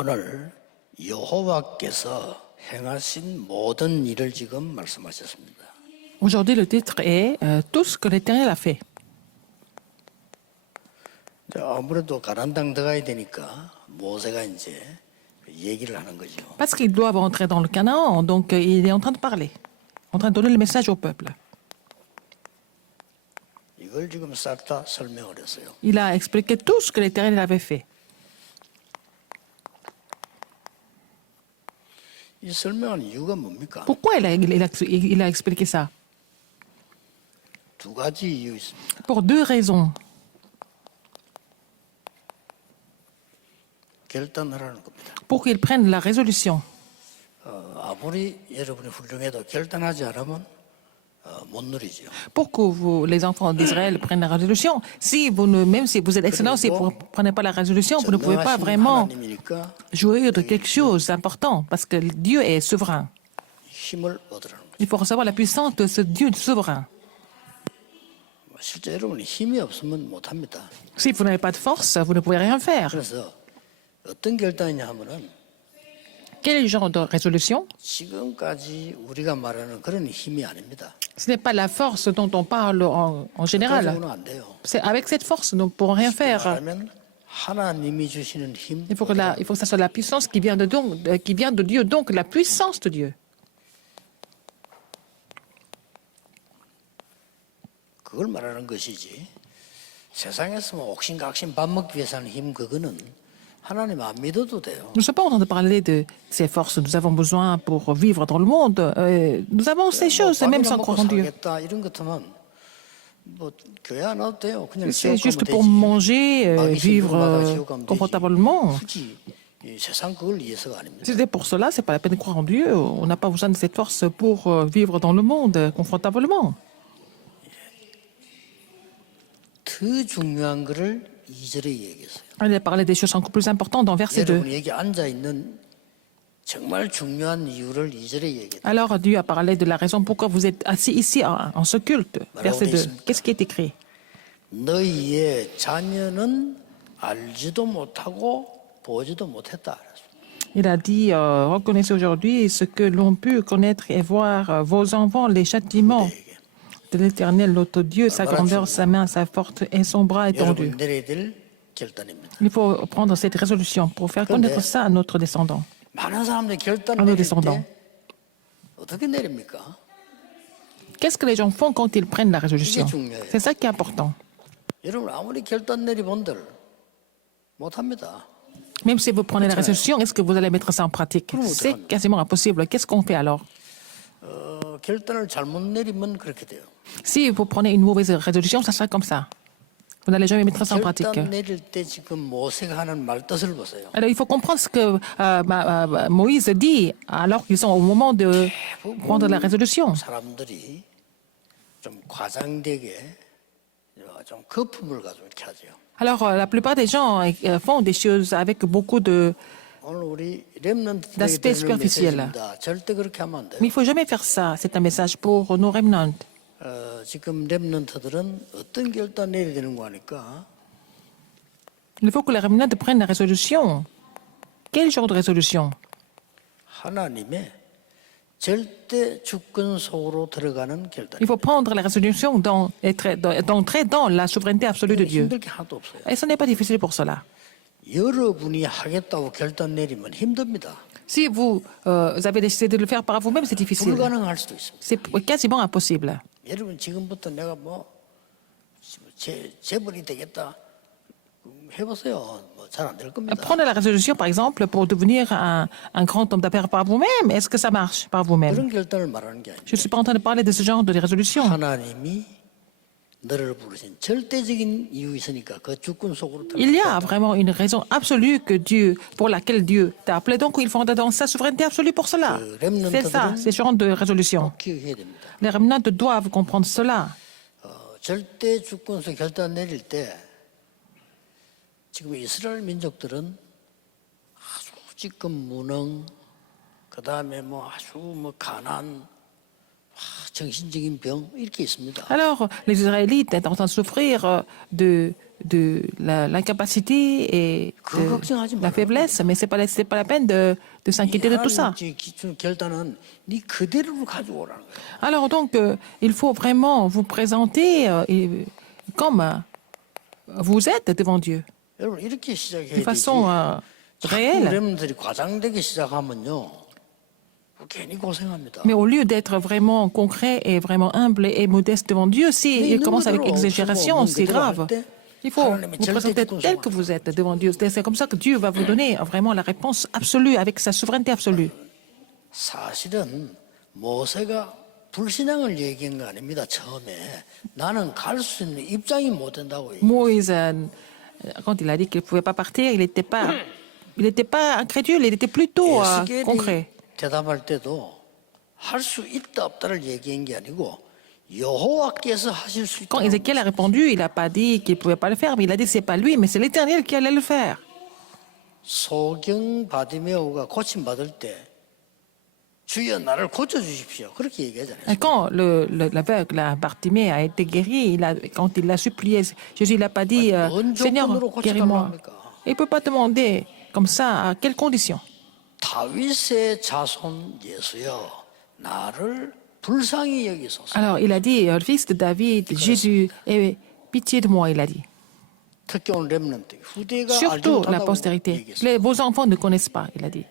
오늘 여호와께서 행하신 모든 일을 지금 말씀하셨습니다. Aujourd'hui, le titre est Tout ce que l'Éternel a fait. 아무래도 가나안 들어가야 되니까 모세가 이제 얘기를 하는 거죠. Parce qu'ils doivent entrer dans le Canaan, donc il est en train de parler, en train de donner le message au peuple. 이걸 지금 싹 다 설명을 했어요. Il a expliqué tout ce que l'Éternel avait fait. 이 설명한 이유가 뭡니까? Pourquoi il a expliqué ça? 두 가지 이유 있습니다. Pour deux raisons. 결단하라는 겁니다. Pour qu'ils prennent la résolution. 아무리 여러분이 훌륭해도 결단하지 않으면 못 누리죠. Pour que les enfants d'Israël prennent la résolution. Même si vous êtes excellent, si vous ne prenez pas la résolution, vous ne pouvez pas vraiment 하나님이니까 jouir de quelque chose d'important, parce que Dieu est souverain. 힘을 얻으라는 거죠. Il faut recevoir la puissance de ce Dieu souverain. 실제 여러분이 힘이 없으면 못 합니다. Si vous n'avez pas de force, vous ne pouvez rien faire. 그래서 어떤 결단이냐 하면은 Quel genre de résolution? 지금까지 우리가 말하는 그런 힘이 아닙니다. Ce n'est pas la force dont on parle en général. 가지고는 안 돼요. Avec cette force, nous ne pourrons rien faire. 말하면 하나님이 주시는 힘. Il faut que ça soit la puissance qui vient de Dieu, donc la puissance de Dieu. 그걸 말하는 것이지. 세상에서 뭐 옥신각신 밥 먹기 위해서 하는 힘 그거는 하나님 안 믿어도 돼요. Nous ne sommes pas en train de parler de ces forces que nous avons besoin pour vivre dans le monde. Nous avons ces choses, même sans croire en Dieu. 살겠다 이런 것 같으면 뭐 교회 안 와도 돼요. 그냥 C'est 지옥 juste 가면 pour 되지. manger, 마귀 vivre 신부마다 지옥 가면 되지. confortablement. 굳이 이 세상 그걸 위해서가 아닙니다. Si c'était pour cela, c'est pas la peine de croire en Dieu. On n'a pas besoin de cette force pour vivre dans le monde confortablement. 더 중요한 거를 2절에 얘기했어요. Il a parlé des choses encore plus importantes dans verset 2. 여러분이 여기 앉아 있는 정말 중요한 이유를 2절에 얘기했어요. Alors Dieu a parlé de la raison pourquoi vous êtes assis ici en ce culte. Verset 2. Qu'est-ce qui est écrit? 너희의 자녀는 알지도 못하고 보지도 못했다. Il a dit, reconnaissez aujourd'hui ce que l'on pu connaître et voir vos enfants, les châtiments de l'Éternel, notre Dieu, sa grandeur, sa main, sa force et son bras étendu. 여러분 내려야 될 결단입니다. Il faut prendre cette résolution pour faire connaître ça à notre descendant. 많은 사람들이 결단 nos 내릴 descendants. 때 어떻게 내립니까? Qu'est-ce que les gens font quand ils prennent la résolution? 이게 중요해요. C'est ça qui est important. 여러분 아무리 결단 내리본들 못합니다. Même si vous prenez la résolution, est-ce que vous allez mettre ça en pratique? C'est quasiment impossible. Qu'est-ce qu'on fait alors? 결단을 잘못 내리면 그렇게 돼요. Si vous prenez une mauvaise résolution, ça sera comme ça. Vous n'allez jamais mettre ça en pratique. 결단 내릴 때 지금 모세가 하는 말 뜻을 보세요. Alors, il faut comprendre ce que Moïse dit alors qu'ils sont au moment de prendre la résolution. 사람들이 좀 과장되게 좀 거품을 가지고 이렇게 하죠. Alors, la plupart des gens font des choses avec beaucoup de... 오늘 우리 렘넌트들에게 d'aspect 드리는 superficiel. 메시지입니다. 절대 그렇게 하면 안 돼요. Mais il ne faut jamais faire ça. C'est un message pour nos remnants. 지금 렘넌트들은 어떤 결단 내려야 되는 거 하니까 Il faut que les remnants prennent la résolution. Quel genre de résolution? 하나님의 절대 주권 속으로 들어가는 결단. Il faut prendre la résolution d'entrer dans la souveraineté absolue de Dieu. 힘들 게 하나도 없어요. Et ce n'est pas difficile pour cela. 여러분이 하겠다고 결단 내리면 힘듭니다. Si vous avez décidé de le faire par vous-même, c'est difficile. 불가능할 수도 있습니다. C'est quasiment impossible. 여러분 지금부터 내가 재벌이 되겠다 해보세요. 잘 안 될 겁니다. Prenez la résolution, par exemple, pour devenir un grand homme d'affaires par vous-même. Est-ce que ça marche par vous-même? 그런 결단을 말하는 게 아니에요. Je ne suis pas en train de parler de ce genre de résolution. 하나님이 너를 부르신 절대적인 이유 있으니까 그 주권 속으로 Il y a vraiment une raison absolue pour laquelle Dieu t'a appelé. Donc, il faut entrer dans sa souveraineté absolue pour cela. C'est ça, c'est ce genre de résolution. 기억해야 됩니다. Les remnants doivent comprendre cela. 절대 주권에서 결단 내릴 때 지금 이스라엘 민족들은 아주 지금 무능, 그 다음에 아주 가난, 정신적인 병 이렇게 있습니다. Alors, les Israélites étaient en train de souffrir de l'incapacité et de la faiblesse, mais ce n'est pas la peine de s'inquiéter de tout ça. 하나님 기준 결단은 네 그대로를 가지고 오라는 거예요. Alors donc, il faut vraiment vous présenter comme vous êtes devant Dieu, 여러분 이렇게 de 시작해야 되지. façon 자꾸 réelle. 렘들이 과장되게 시작하면요, 괜히 고생합니다. Mais au lieu d'être vraiment concret et vraiment humble et modeste devant Dieu, si il commence avec exagération, c'est grave. Il faut vous présenter tel que vous êtes devant Dieu. C'est comme ça que Dieu va vous donner vraiment la réponse absolue, avec sa souveraineté absolue. 사실은 모세가 불신앙을 얘기한 거 아닙니다. 처음에 나는 갈 수 있는 입장이 못 된다고 얘기해요. Moïse, quand il a dit qu'il ne pouvait pas partir, il n'était pas incrédule, il était plutôt concret. 대답할 때도 할 수 있다 없다를 얘기한 게 아니고 여호와께서 하실 수 Quand 있다. Ézéchiel a répondu, il n'a pas dit qu'il ne pouvait pas le faire, mais il a dit que ce n'est pas lui, mais c'est l'Éternel qui allait le faire. 소경 바디메오가 고침 받을 때 주여 나를 고쳐 주십시오. 그렇게 얘기하잖아요. Et quand l'aveugle, Bartimée, a été guéri, quand il l'a supplié, Jésus n'a pas dit Seigneur, guéris-moi. Il ne peut pas demander comme ça à quelles conditions. 다윗의 자손 예수여 나를 불쌍히 여기소서. Alors il a dit fils de David, Jésus, aie pitié de moi, il a dit. 특히 오늘 렘넌트 후대가 알지 Surtout la 못한다고 postérité. 얘기했어요. Vos enfants ne connaissent pas, il a dit.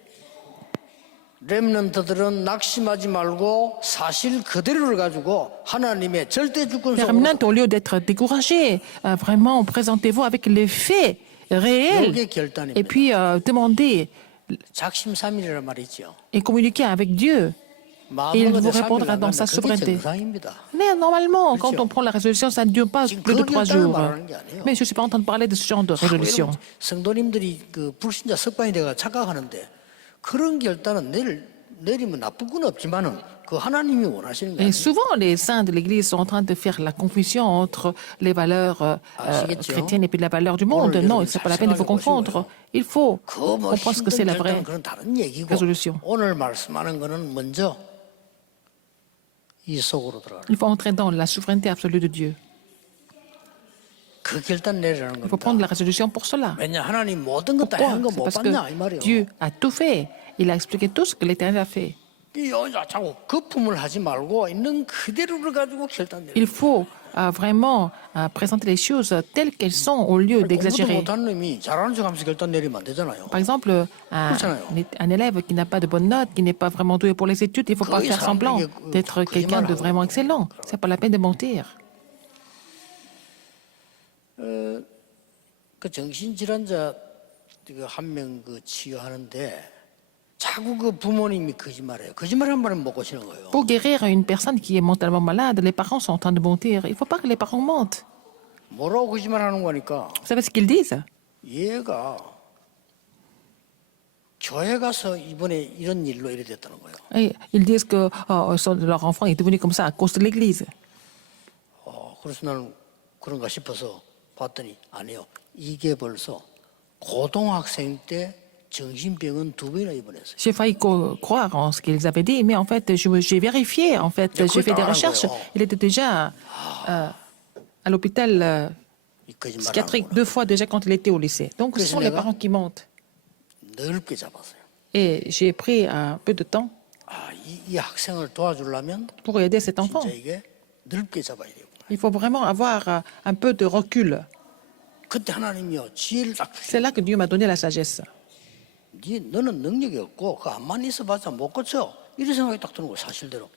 렘넌트들은 낙심하지 말고 사실 그대로를 가지고 하나님의 절대 주권 Les 속으로 remnants, au lieu d'être découragés, vraiment présentez-vous avec les faits réels 이게 결단입니다. et puis demandez 작심삼일이란 말이죠. et communiquez avec Dieu. Et il vous répondra dans sa souveraineté. 정상입니다. Mais normalement, quand on prend la résolution, ça ne dure pas plus de 3 jours. Mais je ne suis pas en train de parler de ce genre de résolution. 성도님들이 그 불신자 습관이 돼가 착각하는데 그런 결단은 내리면 나쁠 건 없지만은 그 하나님이 원하시는 거 Et 아니에요. souvent, les saints de l'Église sont en train de faire la confusion entre les valeurs chrétiennes et puis la valeur du monde. Non, ce n'est pas la peine de vous confondre. Il faut 그뭐 comprendre que c'est la vraie 결단은 그건 다른 얘기고 résolution. 오늘 말씀하는 거는 먼저 이 속으로 들어가는 Il faut entrer dans la souveraineté absolue de Dieu. 그 결단 내리라는 Il faut prendre 겁니다. la résolution pour cela. 왜냐 하나님 모든 것 다 Pourquoi? 한 거 C'est 못 parce 봤냐 이 que 말이에요. Dieu a tout fait. Il a expliqué tout ce que l'Éternel a fait. 이 여자 자꾸 거품을 하지 말고 있는 그대로를 가지고 결단 내려. Il faut vraiment présenter les choses telles qu'elles sont au lieu 공부도 d'exagérer. 못하는 놈이 잘하는 척하면서 결단 내리면 안 되잖아요. Par exemple, un élève qui n'a pas de bonnes notes, qui n'est pas vraiment doué pour les études, il ne faut pas faire semblant d'être quelqu'un de vraiment excellent. Ce n'est pas la peine de mentir. 그 정신질환자 한 명 그 치유하는데 자꾸 그 부모님이 거짓말해요. 거짓말한 말은 못 고치는 거예요. Pour guérir une personne qui est mentalement malade, les parents sont en train de mentir. Il ne faut pas que les parents mentent. 뭐라고 거짓말하는 거니까 Vous savez ce qu'ils disent? 얘가 교회 가서 이번에 이런 일로 이래 됐다는 거예요. Et ils disent que leur enfant est devenu comme ça à cause de l'Église. 그래서 나는 그런가 싶어서 봤더니 아니요. 이게 벌써 고등학생 때 정신병은 2번이나 입원했어요. J'ai failli croire en ce qu'ils avaient dit, mais en fait, j'ai vérifié. En fait, j'ai fait des recherches. Il était déjà à l'hôpital 이 거짓말하는 psychiatrique 거는 2 fois déjà quand il était au lycée. Donc, ce sont les parents qui mentent. 넓게 잡았어요. Et j'ai pris un peu de temps 이 학생을 도와주려면 pour aider cet enfant. 진짜 이게 넓게 잡아야 돼요. Il faut vraiment avoir un peu de recul. 그때 하나님이요 지혜를 딱 주시고 C'est là que Dieu m'a donné la sagesse. 너는 능력이 없고 그 암만 있어봤자 못 고쳐 이런 생각이 딱 드는 거예요. 사실대로.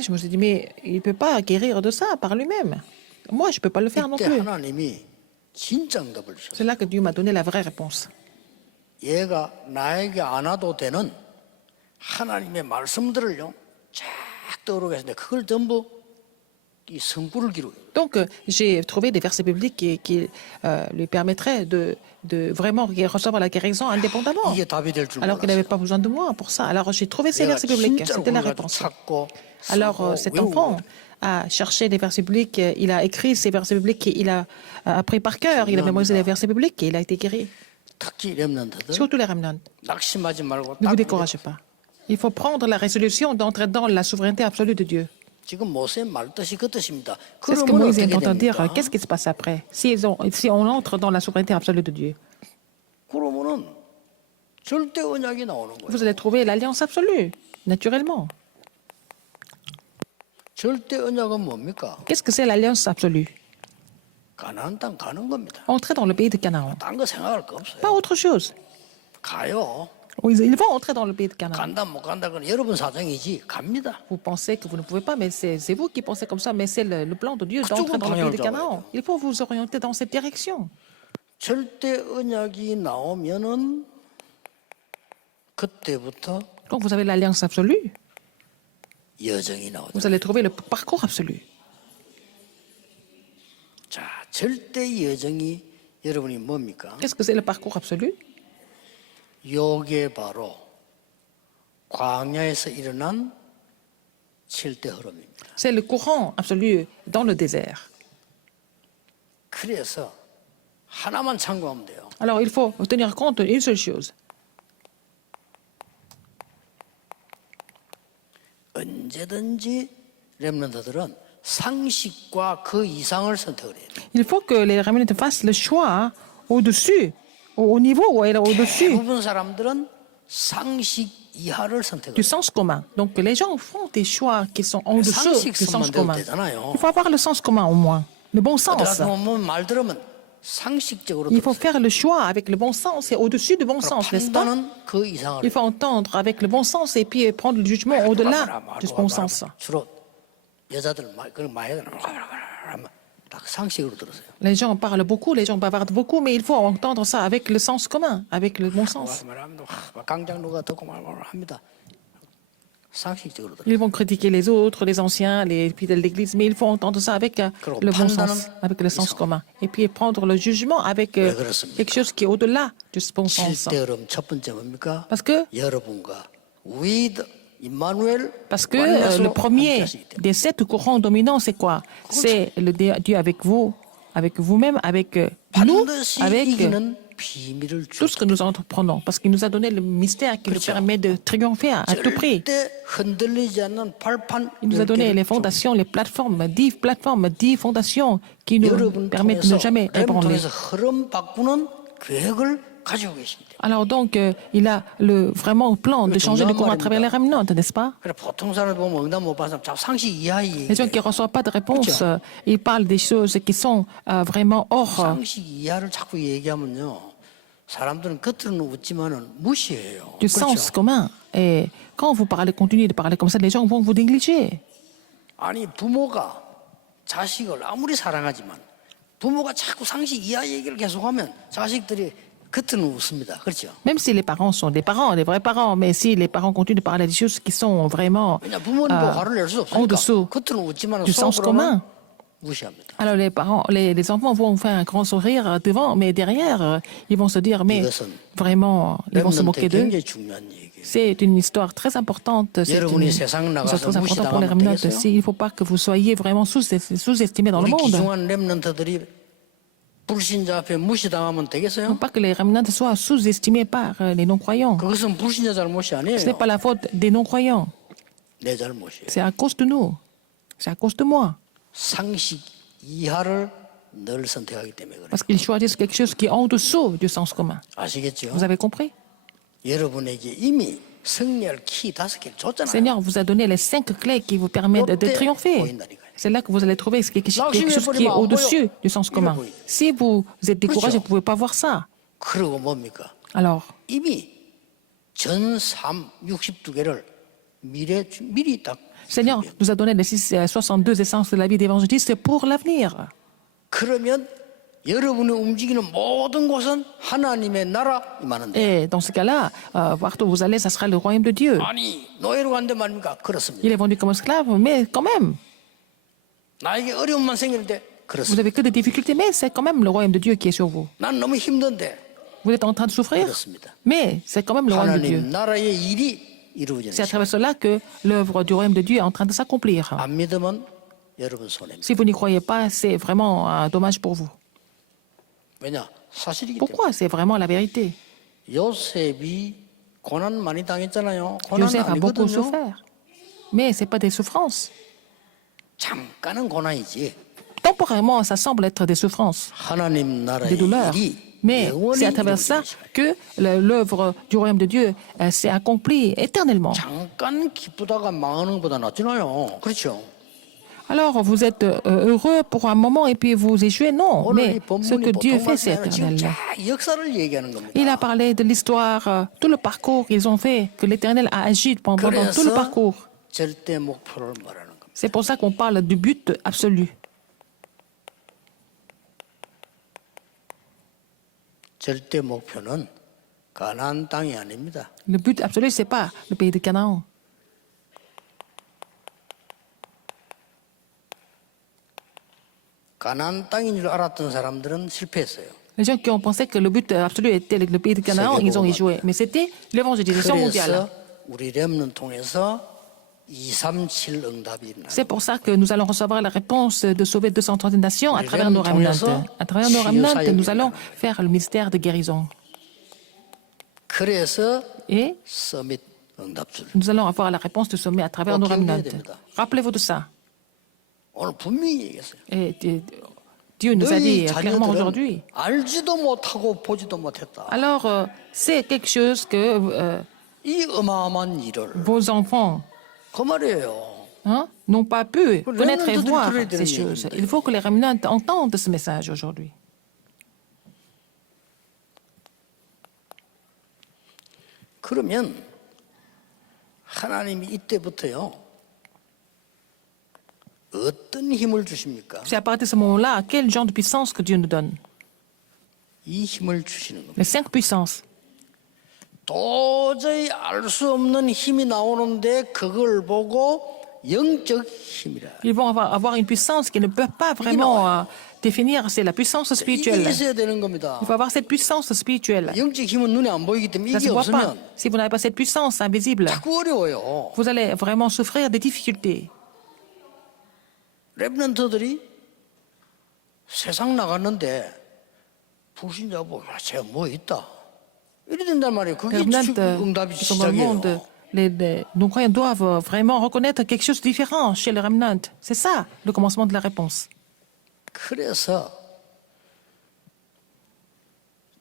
Je me suis dit, mais il ne peut pas guérir de ça par lui-même. Moi, je ne peux pas le faire non 이때 plus. 하나님이 진짜 응답을 주셨어요. C'est là que Dieu m'a donné la vraie réponse. 얘가 나에게 안 와도 되는 하나님의 말씀들을요 쫙 떠오르게 했는데 그걸 전부 이 성부를 기록해요. Donc, j'ai trouvé des versets bibliques qui lui permettraient de vraiment recevoir la guérison indépendamment. 이게 답이 될 줄 Alors qu'il n'avait 몰랐어요. pas besoin de moi pour ça. Alors, j'ai trouvé ces 내가 versets bibliques. 진짜로 C'était la 그걸 가지고 réponse. 찾고 Alors, 쓰고 cet 외우고 enfant a cherché des versets bibliques, il a écrit ces versets bibliques, il a appris par cœur, il a mémorisé les versets bibliques et il a été guéri. 특히 렘넌트들 Surtout les remnants. 낙심하지 말고 Ne 딱 vous découragez pas. Il faut prendre la résolution d'entrer dans la souveraineté absolue de Dieu. 지금 모세 말 뜻이 그 뜻입니다. C'est ce que 그러면 Moïse est 어떻게 en train de dire. 됩니까? Qu'est-ce qui se passe après si on entre dans la souveraineté absolue de Dieu, 그러면은 절대 언약이 나오는 거예요. vous allez trouver l'alliance absolue, naturellement. 절대 언약은 뭡니까? Qu'est-ce que c'est l'alliance absolue? 가나안 땅 가는 겁니다. Entrer dans le pays de Canaan. 딴 거 생각할 거 Pas 없어요. autre chose. 가요. Ils vont entrer dans le pays de Canaan. 간다 못 간다 그건 여러분 사정이지 갑니다. Vous pensez que vous ne pouvez pas, mais c'est vous qui pensez comme ça, mais c'est le plan de Dieu d'entrer dans le pays de Canaan. Il faut vous orienter dans cette direction. 절대 언약이 나오면은 그때부터 Quand vous avez l'alliance absolue, 여정이 나오죠. vous allez trouver le parcours absolu. 자, 절대 여정이 여러분이 뭡니까? Qu'est-ce que c'est le parcours absolu? 요게 바로 광야에서 일어난 칠대 흐름입니다. C'est le courant absolu dans le désert. 그래서 하나만 참고하면 돼요. Alors il faut tenir compte d'une seule chose. 언제든지 렘넌트들은 상식과 그 이상을 선택을 해야 돼요. Il faut que les Réunionnais fassent le choix au-dessus, au niveau ou au-dessus 대부분 사람들은 상식 이하를 선택을 du 해요. sens commun. Donc les gens font des choix qui sont en dessous du sens commun. Il faut avoir le sens commun au moins, le bon sens. 어떻게 말 들으면 상식적으로 Il faut 들었어요. faire le choix avec le bon sens et au-dessus du bon sens, n'est-ce pas? 판단은 그 이상을 Il faut entendre avec le bon sens et puis prendre le jugement au-delà du bon sens. 주로 여자들 그런 많이 하면 딱 상식으로 들었어요. Les gens parlent beaucoup, les gens bavardent beaucoup, mais il faut entendre ça avec le sens commun, avec le bon sens. 말하면 강장로가 듣고 합니다. 상식적으로 들어요. Ils vont critiquer les autres, les anciens, les fidèles d'église, mais il faut entendre ça avec le bon sens, avec le sens commun. Et puis prendre le jugement avec quelque chose qui est au-delà du bon sens. 칠대 흐름 첫 번째 뭡니까? Parce que 여러분과 with 임마누엘 le premier des 7 courants dominants, c'est quoi? C'est le Dieu avec vous, avec vous-même, avec nous, 반드시 avec 이기는 비밀을 tout ce que nous entreprenons. Parce qu'il nous a donné le mystère qui nous permet de triompher à tout prix. 절대 흔들리지 않는 발판 Il nous a donné les fondations, les plateformes, 10 plateformes, 10 fondations qui nous 여러분 permettent de ne jamais ébranler. 통해서 흐름 바꾸는 계획을 가지고 계십니다. Alors donc, il a vraiment plan de changer le cours à travers les remnants, n'est-ce pas? 그래 보통 사람 보면 응답 못 받는 사람 상식 이하의 Les gens qui ne reçoivent pas de réponse, ils parlent des choses qui sont vraiment hors 상식 이하를 자꾸 얘기하면요. 사람들은 겉으로는 웃지만은 무시해요. du sens commun. Et quand vous continuez de parler comme ça, les gens vont vous négliger. 아니 부모가 자식을 아무리 사랑하지만 부모가 자꾸 상식 이하 얘기를 계속하면 자식들이 겉으로는 웃습니다. 그렇죠? Même si les parents sont des parents, des vrais parents, mais si les parents continuent de parler des choses qui sont vraiment 왜냐 부모님도 화를 낼 수 en 없으니까 dessous 겉으로는 웃지만 du sens 속으로는 commun, 무시합니다. alors les parents, les enfants vont faire un grand sourire devant, mais derrière, ils vont se dire, mais vraiment, ils vont se moquer d'eux. 굉장히 중요한 얘기예요. C'est une histoire très importante. C'est 여러분이 une 세상 histoire 나가서 très importante pour les 무시당하면 remnants. 되겠어요? Il ne faut pas que vous soyez vraiment sous-estimés dans le 우리 monde. Il 기중한 렘넌트들이 불신자 앞에 무시당하면 ne faut 되겠어요? pas que les remnants soient sous-estimés par les non-croyants. 그것은 불신자 잘못이 Ce n'est 아니에요. pas la faute des non-croyants. 내 잘못이에요. C'est à cause de nous. C'est à cause de moi. 상식 이하를 늘 선택하기 때문에 그래요. Parce qu'ils choisissent quelque chose qui est en dessous du sens commun. 아시겠죠? Vous avez compris? 여러분에게 이미 승리할 키 5개를 줬잖아요. Seigneur vous a donné les 5 clés qui vous permettent de triompher. C'est là que vous allez trouver quelque chose qui est au-dessus du sens commun. Si vous êtes découragé, vous ne pouvez pas voir ça. 그리고 뭡니까? Alors, 이미 전 62개를 미리 딱 Seigneur nous a donné les 62 essences de la vie d'évangéliste pour l'avenir. 그러면 여러분이 움직이는 모든 곳은 하나님의 나라 임하는데 Et dans ce cas-là, partout où vous allez, ça sera le royaume de Dieu. 아니 노예로 간데 말입니까? 그렇습니다. Il est vendu comme esclave, mais quand même, 나에게 어려움만 생길 때 vous 그렇습니다. n'avez que des difficultés, mais c'est quand même le royaume de Dieu qui est sur vous. 난 너무 힘든데 Vous êtes en train de souffrir, 그렇습니다. mais c'est quand même le royaume de Dieu. 하나님 나라의 일이 이루어지는 C'est à 시간. travers cela que l'œuvre du royaume de Dieu est en train de s'accomplir. 안 믿으면 여러분 손해입니다. Si vous n'y croyez pas, c'est vraiment dommage pour vous. 왜냐? 사실이기 때문에. Pourquoi? C'est vraiment la vérité. 요셉이 고난 많이 당했잖아요. 고난 Joseph a beaucoup 아니거든요. souffert. Mais ce n'est pas des souffrances. 잠깐은 고난이지. Temporairement, ça semble être des souffrances, 하나님 des 나라의 douleurs. 일이 Mais 영원히 c'est à travers ça 이루어지는 시간. que l'œuvre du royaume de Dieu s'est accomplie éternellement. 잠깐 기쁘다가 망하는 것보다 낫잖아요. 그렇죠? Alors, vous êtes heureux pour un moment et puis vous échouez? Non. 오늘 Mais 이 ce que 본문이 Dieu 보통 fait, c'est 말씀이 아니라 지금 éternel. 쫙 역사를 얘기하는 겁니다. Il a parlé de l'histoire, tout le parcours qu'ils ont fait, que l'Éternel a agi pendant tout le 그래서 parcours. 절대 목표를 말하는 겁니다. C'est pour ça qu'on parle du but absolu. 절대 목표는 가나안 땅이 아닙니다. Le but absolu, c'est pas le pays de Canaan. 가나안 땅인 줄 알았던 사람들은 실패했어요. Les gens qui ont pensé que le but absolu était le pays de Canaan, ils ont échoué. Mais c'était l'évangélisation mondiale. 그래서 우리 렘넌 통해서 237 응답이 일어나요. C'est pour ça que nous allons recevoir la réponse de sauver 230 nations à travers nos remnants. À travers nos remnants, nous allons faire le mystère de guérison. 그래서 Et 서밋 응답줄. nous allons avoir la réponse de sommet à travers nos remnants. Rappelez-vous de ça. 오늘 분명히 얘기했어요. Et Dieu nous a dit 너희 clairement 자녀들은 aujourd'hui. 알지도 못하고 보지도 못했다. Alors, c'est quelque chose que 이 어마어마한 일을 vos enfants 그 말이에요. n'ont pas pu connaître et remnants voir 들어야 되는 ces choses. 얘기인데. Il faut que les remnants entendent ce message aujourd'hui. 그러면 하나님이 이때부터요. 어떤 힘을 주십니까? C'est à partir de ce moment-là, quel genre de puissance que Dieu nous donne? 이 힘을 주시는 겁니다. Les 5 puissances. 도저히 알 수 없는 힘이 나오는데 그걸 보고 영적 힘이라. Ils vont avoir une puissance qu'ils ne peuvent pas vraiment définir. C'est la puissance 이게 spirituelle. 있어야 되는 겁니다. Il faut avoir cette puissance spirituelle. 영적 힘은 눈에 안 보이기 때문에 Ça ne 이게 se voit pas. 없으면 Si vous n'avez pas cette puissance invisible, 자꾸 어려워요. vous allez vraiment souffrir des difficultés. 랩런트들이 세상 나갔는데 불신자 보고 야, 쟤 뭐 있다. 이래 된단 말이에요. Les 그게 remnants 응답이 qui sont dans le monde, 시작이에요. les non-croyants doivent vraiment reconnaître quelque chose de différent chez les remnants. C'est ça, le commencement de la réponse. 그래서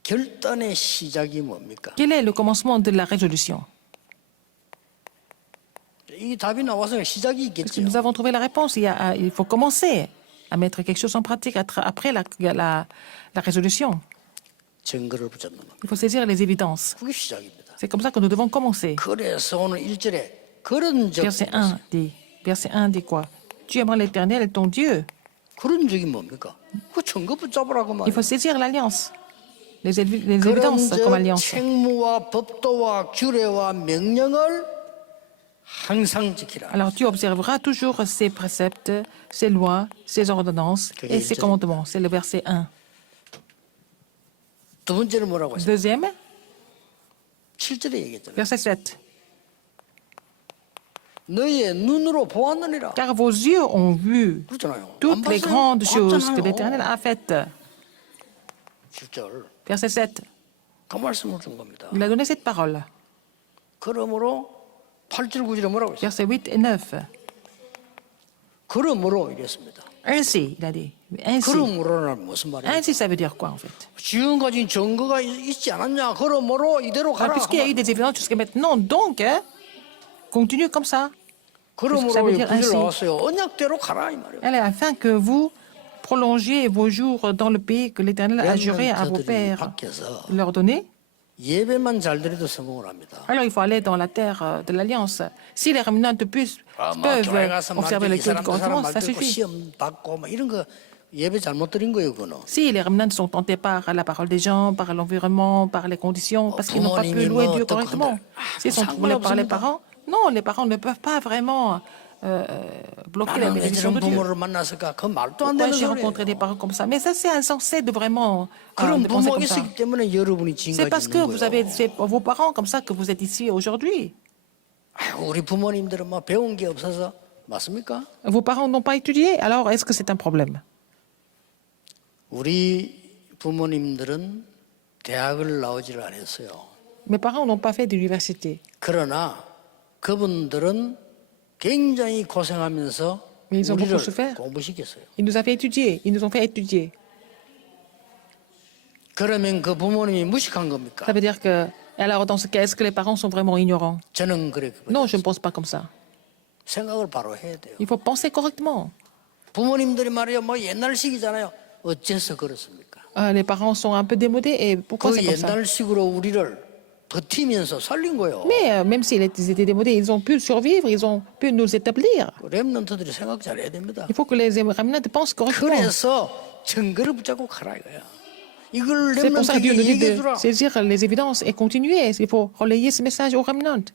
결단의 시작이 뭡니까? Quel est le commencement de la résolution? 이 답이 나와서 시작이 Parce que 있겠죠. nous avons trouvé la réponse. Il faut commencer à mettre quelque chose en pratique après la résolution. 증거를 붙잡는 겁니다. Il faut saisir les évidences. 그게 시작입니다. C'est comme ça que nous devons commencer. 그래서 오늘 1절에 그런 적 Verset 1 dit quoi? Tu aimeras l'Éternel, ton Dieu. 그런 적이 뭡니까? 그 증거 붙잡으라고 Il 말이에요. faut saisir l'alliance, les 그런 évidences comme 적 alliance. 책무와 법도와 규례와 명령을 항상 지키라. Alors tu observeras toujours ses préceptes, ses lois, ses ordonnances et ses commandements. C'est le verset 1. 두 번째는 뭐라고 했어요? Deuxième, 7절에 얘기했잖아요. verset 7. 너희의 눈으로 보았느니라. Car vos yeux ont vu 그렇잖아요. 안 toutes les 봤어요? grandes choses que 봤잖아요. l'Éternel a faites. 7절. Verset 7. 그 말씀을 준 겁니다. Il a donné cette parole. 그러므로 8절 9절에 뭐라고 했어요? Verset 8 et 9. 그러므로 이랬습니다. Ainsi, il a dit. Ainsi. 그러므로는 무슨 말이에요? Ainsi, ça veut dire quoi en fait? 지금까지 증거가 있지 않았냐? 그러므로 이대로 Alors, 가라. puisqu'il y a eu des évidences jusqu'à maintenant, donc, continue comme ça. 그러므로 ça veut dire 9절 ainsi. 나왔어요. 언약대로 가라 이 말이에요. Elle est afin que vous prolongiez vos jours dans le pays que l'Éternel a juré à vos 렘넌트들이 pères 밖에서 leur donner. 예배만 잘 드려도 성공을 합니다. Alors, il faut aller dans la terre de l'Alliance. Si les remnants 교회 peuvent 가서 observer 말도 le 이 culte 사람 저 사람 correctement, 말 ça 듣고 suffit. 시험 받고 막 이런 거 예배 잘못 드린 거예요, 그거는. Si les remnants sont tentés par la parole des gens, par l'environnement, par les conditions, parce qu'ils n'ont pas pu louer Dieu correctement, s'ils sont troublés par les parents, non, les parents ne peuvent pas vraiment bloquer la 나는 왜 bénédiction 저런 de Dieu. 부모를 만났을까? 그 말도 안 Pourquoi 되는 j'ai 소리예요. rencontré des parents comme ça? Mais ça, c'est insensé de vraiment 그런 de penser 부모가 comme ça. 있었기 때문에 여러분이 C'est 지금까지 parce que 있는 vous avez 거예요. vos parents comme ça que vous êtes ici aujourd'hui. 아이고, 우리 부모님들은 막 배운 게 없어서 맞습니까? Vos parents n'ont pas étudié, alors est-ce que c'est un problème? 우리 부모님들은 대학을 나오지를 않았어요. Mes parents n'ont pas fait d'université. 그러나 그분들은 굉장히 고생하면서 Mais ils ont beaucoup 우리를 souffert. 공부시켰어요. Ils nous ont fait étudier. Ils nous ont fait étudier. 그러면 그 부모님이 무식한 Ça 겁니까? veut dire que... Alors, dans ce cas, est-ce que les parents sont vraiment ignorants? 저는 그렇게 Non, je ne pense pas comme ça. 생각을 바로 해야 돼요. Il faut penser correctement. 부모님들이 말이야 뭐 옛날식이잖아요. 어째서 그렇습니까? Les parents sont un peu démodés et pourquoi 그 c'est comme ça? 옛날식으로 우리를 버티면서 살린 거예요. Mais même s'ils étaient démodés, ils ont pu survivre, ils ont pu nous établir. 렘넌트들이 생각 잘해야 됩니다. Il faut que les remnants pensent correctement. 그래서 증거를 붙잡고 가라 이거야. 이걸 C'est pour ça que Dieu 렘넌트에게 nous dit 얘기해 de 주라. saisir les évidences et continuer. Il faut relayer ce message aux remnants.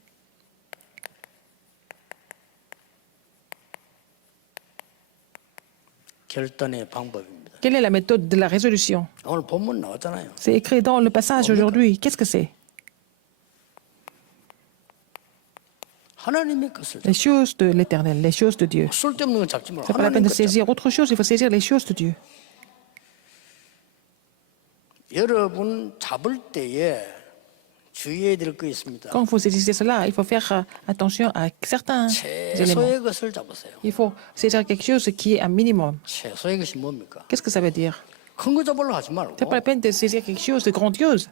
결단의 방법입니다. Quelle est la méthode de la résolution? 오늘 본문 나왔잖아요. C'est écrit dans le passage aujourd'hui. Qu'est-ce que c'est? 하나님의 것을 Les choses de l'éternel, les choses de Dieu. 쓸데없는 건 잡지 말고 C'est pas la peine 하나님 de 것 saisir autre chose, il faut saisir les choses de Dieu. 여러분 잡을 때에 주의해야 될 거 있습니다. Quand vous saisissez cela, il faut faire attention à certains éléments. 최소의 것을 잡으세요. Il faut saisir quelque chose qui est un minimum. 최소의 것이 뭡니까? Qu'est-ce que ça veut dire? 큰 거 잡으려 하지 말고 C'est pas la peine de saisir quelque chose de grandiose.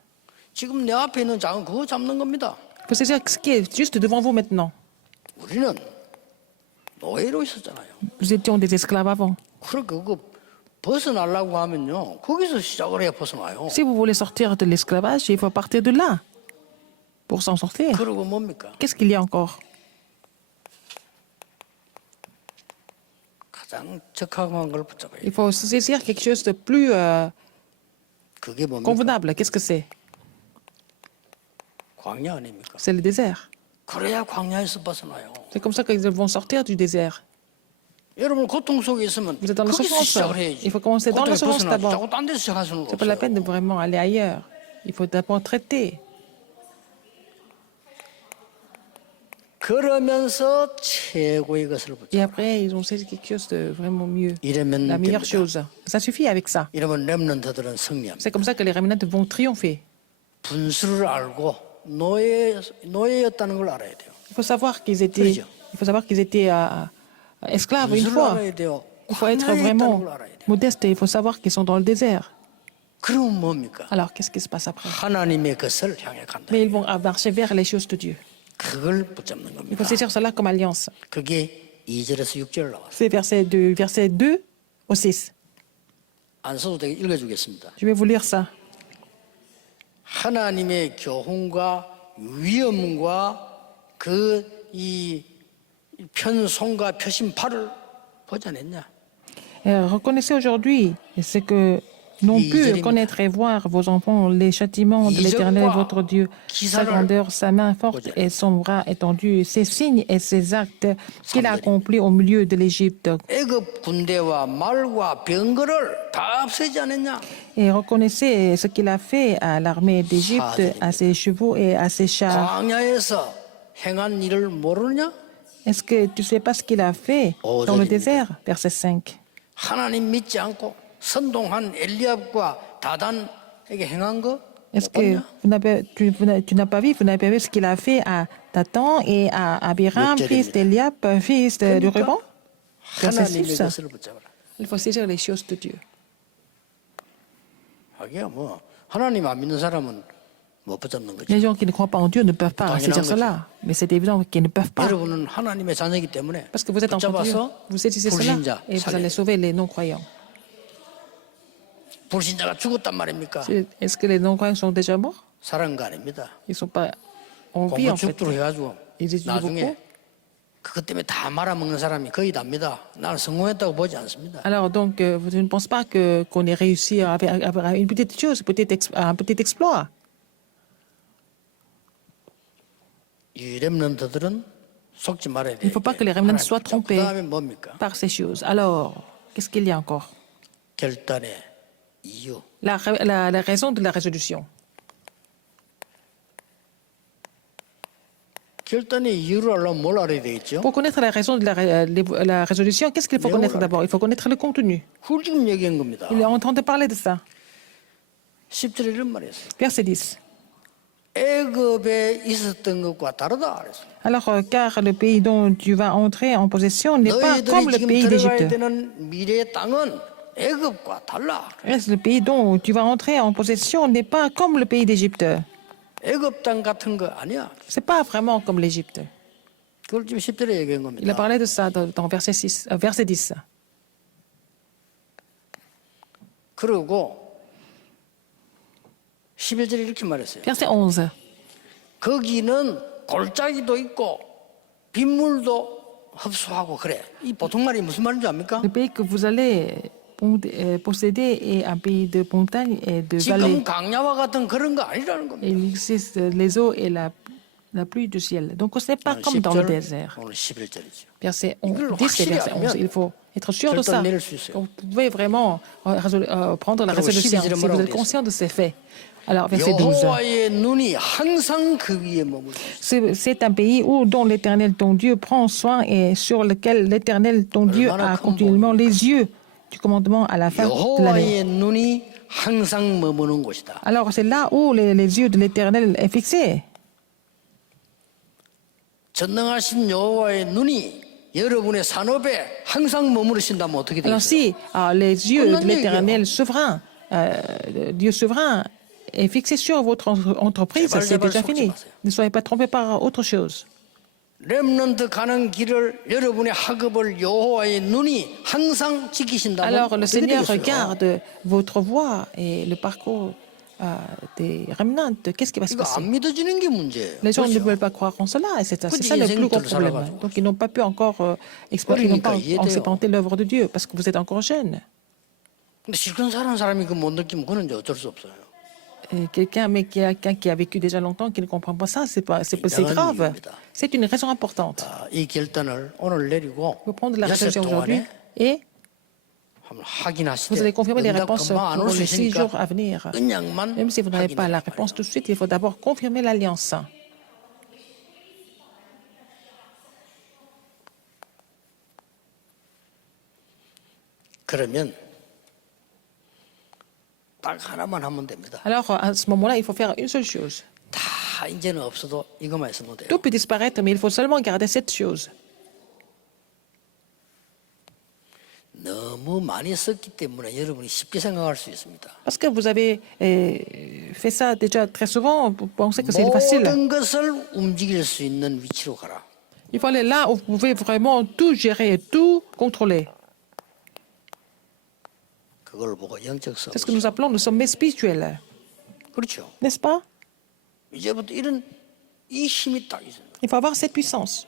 지금 내 앞에 있는 작은 그거 잡는 겁니다. Il faut saisir ce qui est juste devant vous maintenant. 우리는 노예로 있었잖아요. Nous étions des esclaves avant. 그러니까 그거 벗어나려고 하면요. 거기서 시작을 해야 벗어나요. Si vous voulez sortir de l'esclavage, il faut partir de là pour s'en sortir. 그리고 뭡니까? Qu'est-ce qu'il y a encore? 가장 적합한 걸 붙잡아야 Il 돼요. faut saisir quelque chose de plus 그게 뭡니까? convenable. Qu'est-ce que c'est? 광야 아닙니까? C'est le désert. 그래야 광야에서 벗어나요. C'est comme ça qu'ils vont sortir du désert. 여러분 고통 속에 있으면 Vous êtes dans la 거기서 souffrance. 시작을 해야지. Il faut commencer dans la 고통에 souffrance 벗어나지. d'abord. 자꾸 딴 데서 시작할 수는 C'est pas la peine de 없어요. vraiment aller ailleurs. Il faut d'abord traiter. 그러면서 최고의 것을 붙잡아. Et après, ils ont saisi quelque chose de vraiment mieux. 이러면 La meilleure 됩니다. chose. Ça suffit avec ça. 이러면 렘넌트들은 승리합니다. C'est comme ça que les remnants vont triompher. 분수를 알고 노예였다는 걸 알아야 돼요. Il faut savoir qu'ils étaient, 그렇죠. il faut savoir qu'ils étaient esclaves une 분수를 fois. 알아야 돼요. Il faut être 광야에 있다는 vraiment 걸 알아야 돼요. modeste et il faut savoir qu'ils sont dans le désert. 그러면 뭡니까? Alors, qu'est-ce qui se passe après? 하나님의 것을 향해 간다. Mais ils vont marcher vers les choses de Dieu. 그걸 붙잡는 Il 겁니다. faut saisir cela comme alliance. 그게 2절에서 6절 나왔어요. C'est verset 2 au 6. 안 써도 되게 읽어주겠습니다. Je vais vous lire ça. 하나님의 교훈과 위엄과 그 이 편송과 표심파를 보지 않았냐? Reconnaissez aujourd'hui ce que n'ont pu connaître et voir vos enfants, les châtiments de l'Éternel, votre Dieu, sa grandeur, sa main forte et son bras étendu, ses signes et ses actes qu'il a accomplis au milieu de l'Égypte. 애굽 군대와 말과 병거를 다 없애지 않았냐? Et reconnaissez ce qu'il a fait à l'armée d'Égypte, à ses chevaux et à ses chars. 광야에서 행한 일을 모르느냐? Est-ce que tu ne sais pas ce qu'il a fait dans le désert? Verset 5. 하나님 믿지 않고 선동한 엘리압과 다단에게 행한 거 Est-ce 못 que 봤냐? tu n'as pas vu, vous n'avez pas vu ce qu'il a fait à Dathan et à Abiram, fils d'Eliab, fils de Ruben? Verset 하나님의 6. 것을 붙잡아라. Il faut saisir les choses de Dieu. 하기야 뭐 하나님 안 믿는 사람은 못 붙잡는 거죠. Les gens qui ne croient pas en Dieu ne peuvent pas saisir cela. Mais c'est évident qu'ils ne peuvent pas. 여러분은 하나님의 자녀이기 때문에 Parce que vous êtes enfants de Dieu. 붙잡아서 Vous saisissez cela 불신자 et vous 살려야 allez 돼요. sauver les non-croyants. 불신자가 죽었단 말입니까? Est-ce que les non-croyants sont déjà morts? 살은 거 아닙니다. Ils ne sont pas en vie 공부 en fait. 죽도록 해가지고 Ils étudient 나중에 beaucoup. 그것 때문에 다 말아먹는 사람이 거의 답니다. 나는 성공했다고 보지 않습니다. Alors donc, je ne pense pas qu'on ait réussi à avoir une petite chose, un petit exploit. 이 렘넌트들은 속지 말아야 Il ne faut pas que les remnants soient trompés 그다음에 뭡니까? par ces choses. Alors, qu'est-ce qu'il y a encore? 결단의 이유. La raison de la résolution. 결단의 이유를 알려면 뭘 알아야 되겠죠? Pour connaître la raison de la résolution, qu'est-ce qu'il faut connaître d'abord? Il faut connaître le contenu. 그걸 지금 얘기한 겁니다. Il est en train de parler de ça. 10절에 이런 말이었어요. Verset 10. 애굽에 있었던 것과 다르다 그랬어요. Alors, car le pays dont tu vas entrer en possession n'est pas comme 너희들이 le 지금 pays 들어가야 d'Égypte. 되는 미래의 땅은 애굽과 달라. Le pays dont tu vas entrer en possession n'est pas comme le pays d'Égypte. 애굽 땅 같은 거 아니야. C'est pas vraiment comme l'Égypte. 그걸 지금 10절에 얘기한 Il a 겁니다. parlé de ça dans verset 6, verset 10. 그리고 11절에 이렇게 말했어요. Verset 11. 거기는 골짜기도 있고 빗물도 흡수하고 그래. 이 보통 말이 무슨 말인지 압니까? Le pays que vous allez posséder est un pays de montagne et de 지금 vallée. 강야와 같은 그런 거 아니라는 겁니다. Il existe les eaux et la pluie du ciel. Donc ce n'est pas comme dans le désert. 오늘 11절이죠. Verset 이걸 10 et verset 확실히 11. Il faut être sûr de 결단 ça. 내릴 수 있어요. Vous pouvez vraiment prendre la 그리고 résolution 12절에 si 뭐라고 vous êtes 돼 있어요? conscient de ces faits. Alors, verset 12. 여호와의 눈이 항상 그 위에 머물러 있어요. C'est un pays où dont l'Éternel ton Dieu prend soin et sur lequel l'Éternel ton Dieu a continuellement les yeux du commandement à la fin de l'année. 여호와의 눈이 항상 머무는 곳이다. Alors c'est là où les yeux de l'Éternel est fixés. 전능하신 여호와의 눈이 여러분의 산업에 항상 머무르신다면 어떻게 Alors 되겠어요? si les yeux de 끝난 l'Éternel souverain, Dieu souverain, est fixé sur votre entreprise, 제발, c'est 제발 déjà 속지 fini. 마세요. Ne soyez pas trompés par autre chose. 렘넌트 가는 길을 여러분의 학업을 여호와의 눈이 항상 지키신다면 Alors le 어떻게 Seigneur 되겠어요? regarde votre voie et le parcours des remanentes. Qu'est-ce qui va se 이거 passer? 안 믿어지는 게 문제예요. Les gens ne 그렇죠? veulent pas croire en cela et c'est ça 그치, le plus gros 인생들을 problème. 살아가지고. Donc ils n'ont pas pu encore ils n'ont pas 어리니까 이해돼요. expérimenté l'œuvre de Dieu parce que vous êtes encore jeune. 근데 실컷 사는 사람이 그 못 느끼면 그건 이제 어쩔 수 없어요. Et quelqu'un qui a vécu déjà longtemps, qui ne comprend pas ça, c'est grave. 이유입니다. C'est une raison importante. 이 결단을 오늘 내리고 Vous prendre la 6 résolution aujourd'hui 동안에 et 한번 확인하시되 vous allez confirmer les 응답 réponses 금방 안 pour 올 수 les 6 jours 있으니까 à venir. 은약만 Même si vous n'avez pas la 확인하란 réponse 말이에요. tout de suite, il faut d'abord confirmer l'alliance. 그러면 딱 하나만 하면 됩니다. Alors à ce moment-là, il faut faire une seule chose. 다 이제는 없어도 이것만 있으면 돼요. Tout peut disparaître, mais il faut seulement garder cette chose. 너무 많이 썼기 때문에 여러분이 쉽게 생각할 수 있습니다. Parce que vous avez fait ça déjà très souvent, vous pensez que c'est facile. 모든 것을 움직일 수 있는 위치로 가라. Il faut aller là où vous pouvez vraiment tout gérer et tout contrôler. 그걸 보고 영적 C'est ce 싸움. que nous appelons le sommet spirituel. 그렇죠. N'est-ce pas? 이제부터 이 힘이 딱 있어요. Il faut avoir cette puissance.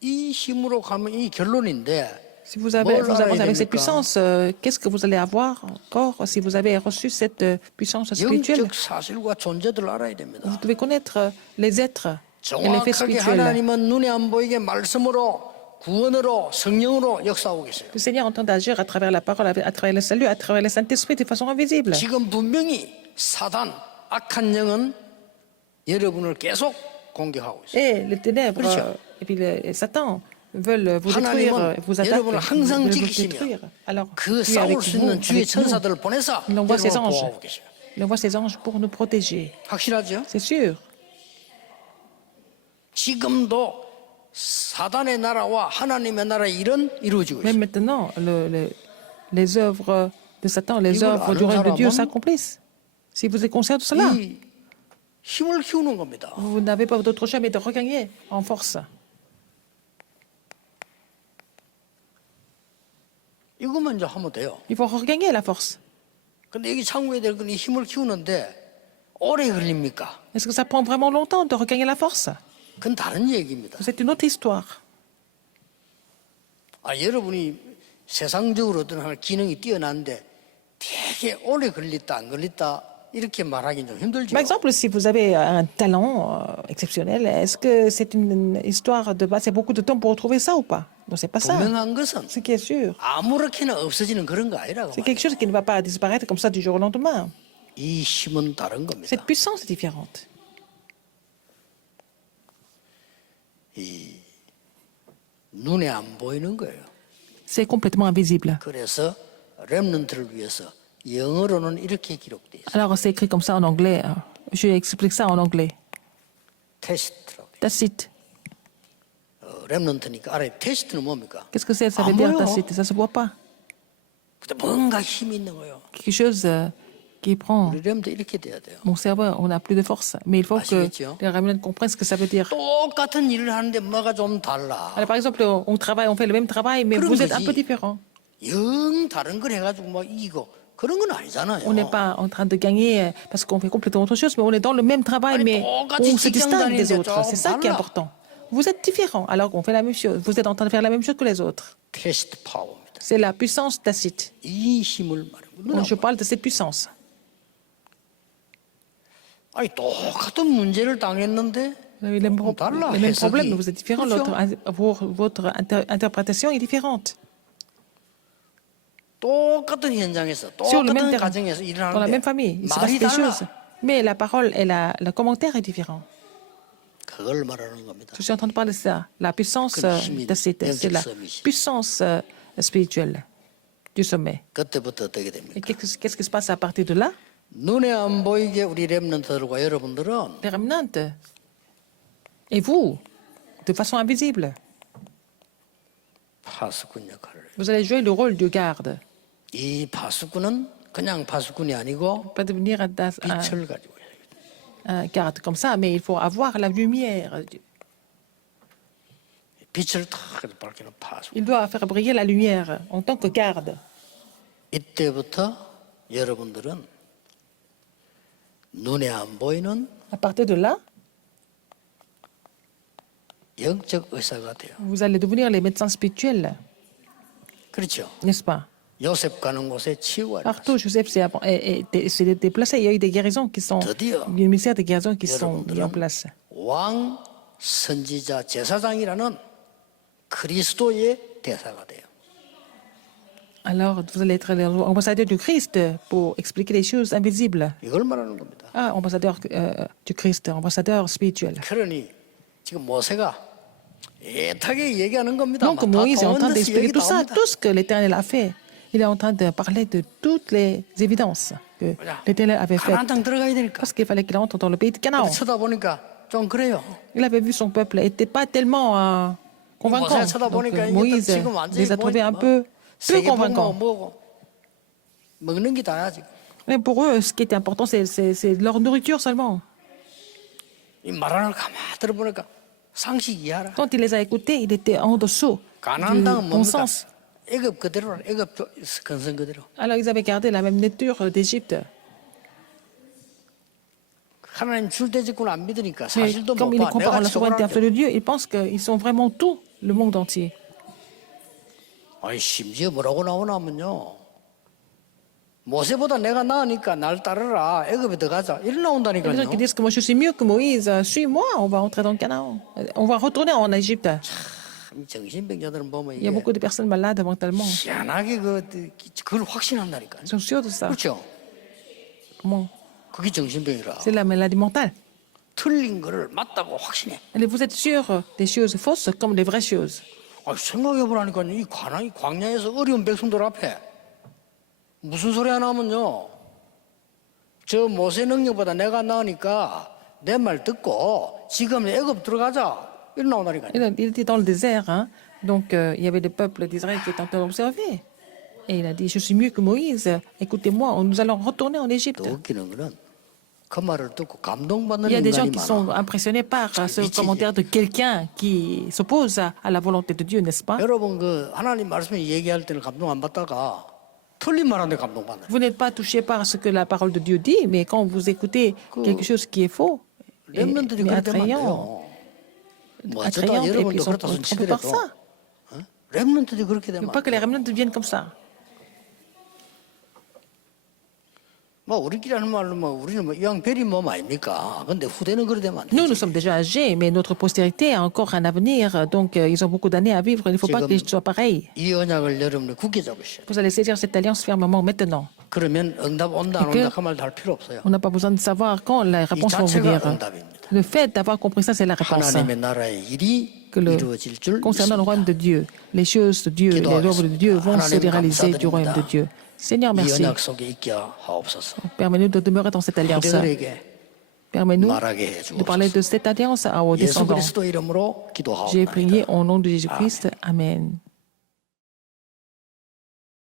이 힘으로 가면 이 결론인데 Si vous 뭘 avancez 알아야 avec cette 됩니까? puissance, qu'est-ce que vous allez avoir encore si vous avez reçu cette puissance spirituelle? 영적 사실과 존재들을 알아야 됩니다. Vous devez connaître les êtres et les faits 정확하게 spirituels. 하나님은 눈에 안 보이게 말씀으로 구원으로 성령으로 역사하고 계세요. Le Seigneur entend agir à travers la parole, à travers le salut, à travers le Saint-Esprit de façon invisible. 지금 분명히 사단 악한 영은 여러분을 계속 공격하고 있어요. Et les ténèbres 그렇죠. et puis Satan veulent vous 하나님은 détruire, vous attaquent, 여러분을 항상 veulent vous 지키시며 détruire. Alors, 그 Dieu est avec 싸울 수 vous, 있는 주의 avec nous. 천사들을 보내서 Il envoie ses 여러분을 anges. 보호하고 계셔요. Il envoie ses anges pour nous protéger. 확실하죠? C'est sûr. 지금도 사단의 나라와 하나님의 나라의 일은 이루어지고 Même 있어요. maintenant, les œuvres de Satan, les 이걸 œuvres du 아는 règne de Dieu 사람은 s'accomplissent. Si vous êtes conscient de cela, 이 힘을 키우는 겁니다. vous n'avez pas d'autre choix mais de regagner en force. 이것만 이제 하면 돼요. Il faut regagner la force. 근데 여기 창구에 될 건 이 힘을 키우는데 오래 걸립니까? Est-ce que ça prend vraiment longtemps de regagner la force? 그건 다른 얘기입니다. C'est une autre histoire. 여러분이 세상적으로 어떤 하나 기능이 뛰어난데 되게 오래 걸렸다 안 걸렸다 이렇게 말하기는 좀 힘들죠. Par exemple, si vous avez un talent exceptionnel, est-ce que c'est une histoire de passer beaucoup de temps pour trouver ça ou pas? Non, c'est pas ça. 분명한 것은 Ce qui est sûr, 아무렇게나 없어지는 그런 거 아니라고 c'est 말이에요. quelque chose qui ne va pas disparaître comme ça du jour au lendemain. 이 힘은 다른 겁니다. Cette puissance est différente. 눈에 안 보이는 거예요. C'est complètement invisible. 그래서 렘넌트를 위해서 영어로는 이렇게 기록돼 있어요. Alors, c'est écrit comme ça en anglais. Je explique ça en anglais. 테스트라고. Tacite. 렘넌트니까 알아요. 테스트는 뭡니까? Qu'est-ce que c'est? Ça veut 안 dire 보여. tacite. Ça se voit pas. 근데 뭔가 힘이 있는 거예요. Quelque chose qui prend 우리 렘도 이렇게 돼야 돼요. mon cerveau. On n'a plus de force. Mais il faut que 아시겠죠? les remnants comprennent ce que ça veut dire. 똑같은 일을 하는데 뭐가 좀 달라. Alors, par exemple, on travaille, on fait le même travail, mais 그런 vous êtes un 거지. peu différent. 영 다른 걸 해가지고 막 이기고 그런 건 아니잖아요. On n'est pas en train de gagner parce qu'on fait complètement autre chose, mais on est dans le même travail, mais on se distingue des autres. C'est ça qui est important. Vous êtes différents alors qu'on fait la même chose. Vous êtes en train de faire la même chose que les autres. 테스트 파워입니다. C'est la puissance tacite. 이 힘을 Donc, 말해요. je parle de cette puissance. 아니 똑같은 문제를 당했는데 Vous avez les mêmes 달라, les mêmes 해석이. problèmes, mais vous êtes différents. 그렇죠? Votre interprétation est différente. 똑같은 현장에서 Sur le même 똑같은 terrain, 가정에서 일을 dans la même 하는데 famille, il se passe 말이 des 달라. choses. Mais la parole et le commentaire est différent. 그걸 말하는 겁니다. Je suis en train de parler de ça. La puissance tacite, c'est la puissance spirituelle du sommet. 그때부터 어떻게 Et 됩니까? qu'est-ce qui se passe à partir de là? 눈에 안 보이게 우리 렘넌트들과 여러분들은 Les remnants. Et vous, de façon invisible, 파수꾼 역할을 해요. vous allez jouer le rôle du garde. 이 파수꾼은 그냥 파수꾼이 아니고 Pas devenir 빛을 가지고 있어요. un garde comme ça, mais il faut avoir la lumière. 빛을 탁 밝히는 파수꾼. Il doit faire briller la lumière en tant que garde. 이때부터 여러분들은 눈에 안 보이는 À partir de là, 영적 의사가 돼요. vous allez devenir les médecins spirituels, 그렇죠? n'est-ce pas? 요셉 가는 곳에 치유가 Partout, Joseph s'est déplacé. Il y a eu des guérisons qui sont, 드디어 il y a un ministère de guérison qui sont mis en 여러분들은 place. 왕, 선지자, 제사장이라는 그리스도의 대사가 돼요. Alors, vous allez être ambassadeur du Christ pour expliquer les choses invisibles. 이걸 말하는 겁니다. Ah, ambassadeur du Christ, ambassadeur spirituel. 그러니 지금 모세가 애타게 얘기하는 겁니다. Donc, 막 다 Moïse est en train 동원돼서 d'expliquer 얘기 tout ça, 나옵니다. tout ce que l'Éternel a fait. Il est en train de parler de toutes les évidences que l'Éternel avait faites. 가나안 땅 들어가야 되니까. Parce qu'il fallait qu'il entre dans le pays de Canaan. 쳐다보니까 좀 그래요. Il avait vu son peuple n'était pas tellement convaincant. Donc, Moïse les a trouvés un peu peu convaincants. 뭐고 먹는 게 다야 지금. Mais pour eux, ce qui était important, c'est leur nourriture seulement. 이 말하는 걸 가만히 들어보니까 상식 이하라. Quand il les a écoutés, il était en dessous 가나안 du 땅은 bon 뭡니까? sens. 애굽 그대로 애굽 근성 그대로. Alors, ils avaient gardé la même nature d'Égypte. 하나님 줄대직군 안 믿으니까 Mais 사실도 못 comme ils 봐. comparent 내가 la souveraineté 최고라는 absolue de Dieu, ils pensent qu'ils sont vraiment tout le monde entier. 아니 심지어 뭐라고 나오냐면요. 모세보다 내가 나으니까 날 따르라. 애굽에 들어가자. 이런 Il y a des gens 나온다니까요. qui disent que moi je suis mieux que Moïse, suis-moi, on va entrer dans le Canaan. On va retourner en Égypte. 참 정신병자들은 보면 Il y a 이게 beaucoup de personnes malades mentalement. 희한하게 그걸 확신한다니까요. Ils sont sûrs de ça. 그렇죠? Comment? 그게 정신병이라. C'est la maladie mentale. 틀린 거를 맞다고 확신해. Et vous êtes sûr des choses fausses comme des vraies choses. 아, 생각해보라니까 이 광야에서 어려운 백성들 앞에 무슨 소리 하나 하면요. 저 모세 능력보다 내가 나으니까 내 말 듣고 지금 애굽 들어가자. 이런 나온다니까요. Il était dans le désert, hein? Donc il y avait des peuples d'Israël qui étaient en train d'observer. Et il a dit, je suis mieux que Moïse, écoutez-moi, nous allons retourner en Égypte. 또 웃기는 거는 그 말을 듣고 감동받는 Il y a des gens 인간이 qui sont 많아. impressionnés par ce commentaire de quelqu'un qui s'oppose à la volonté de Dieu, n'est-ce pas? 여러분 그 하나님 말씀에 얘기할 때는 감동 안 받다가 틀린 말하는데 감동받아요. Vous n'êtes pas touché par ce que la parole de Dieu dit, mais quand vous écoutez quelque chose qui est faux, 렘넌트들이 mais 그렇게 되면 안 attrayant, 돼요. 뭐 어쩌다 attrayant, et puis 여러분도 ils sont 그렇다 손 trompés par 치더라도 ça. 렘넌트들이 그렇게 Il ne 되면 faut pas que les remnants deviennent comme ça. 뭐 우리끼리 하는 말로 뭐 우리는 뭐 이왕 별이 몸 아닙니까? 근데 후대는 그래 되면 안 돼. Nous sommes déjà âgés, mais notre postérité a encore un avenir, donc ils ont beaucoup d'années à vivre. Il ne faut pas qu'ils soient pareils. 이 언약을 여러분이 굳게 잡으셔야 돼. Vous allez saisir cette alliance fermement maintenant. 그러면 응답 온다 안 Et que- 온다 그 말도 할 필요 없어요. On n'a pas besoin de savoir quand les 이 réponses vont 자체가 venir. 응답입니다. Le fait d'avoir compris ça, c'est la réponse. 하나님의 나라의 일이 Que le- 이루어질 줄 Concernant le 믿습니다. royaume de Dieu, les choses de Dieu, les œuvres de Dieu vont se réaliser du royaume de Dieu. Seigneur, 이 merci. 언약 속에 있게 하옵소서. Permets-nous de demeurer dans cette alliance. 후대들에게 Permets-nous 말하게 de parler 해주옵소서. de cette alliance aux 예수 descendants. 그리스도 이름으로 J'ai 기도하옵나이다. prié au nom de Jésus-Christ. Amen.